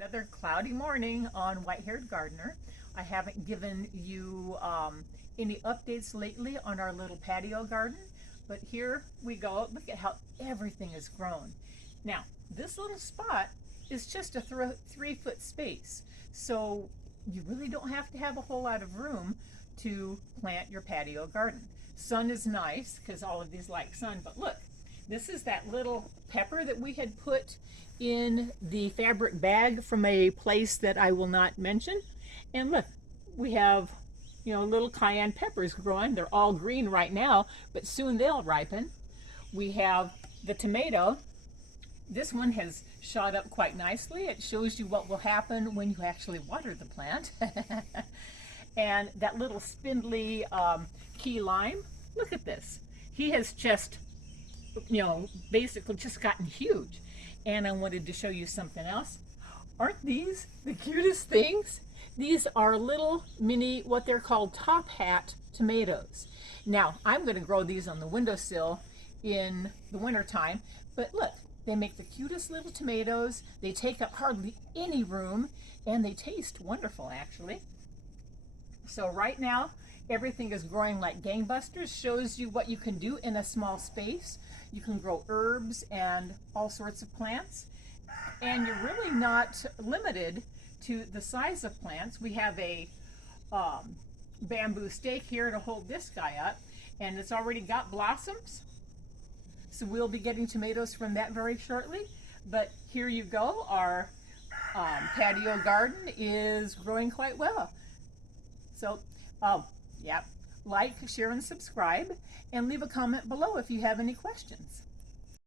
Another cloudy morning on White-Haired Gardener. I haven't given you any updates lately on our little patio garden, but here we go. Look at how everything has grown. Now, this little spot is just a 3-foot space, so you really don't have to have a whole lot of room to plant your patio garden. Sun is nice because all of these like sun, but look, this is that little pepper that we had put in the fabric bag from a place that I will not mention. And look, we have, little cayenne peppers growing. They're all green right now, but soon they'll ripen. We have the tomato. This one has shot up quite nicely. It shows you what will happen when you actually water the plant. And that little spindly key lime, look at this. He has just basically just gotten huge. And I wanted to show you something else. Aren't these the cutest things? These are little mini, what they're called top hat tomatoes. Now, I'm going to grow these on the windowsill in the winter time, but look, they make the cutest little tomatoes. They take up hardly any room, and they taste wonderful, actually. So right now, everything is growing like gangbusters. Shows you what you can do in a small space. You can grow herbs and all sorts of plants. And you're really not limited to the size of plants. We have a bamboo stake here to hold this guy up, and it's already got blossoms. So we'll be getting tomatoes from that very shortly. But here you go. Our patio garden is growing quite well. So, yeah, like, share, and subscribe, and leave a comment below if you have any questions.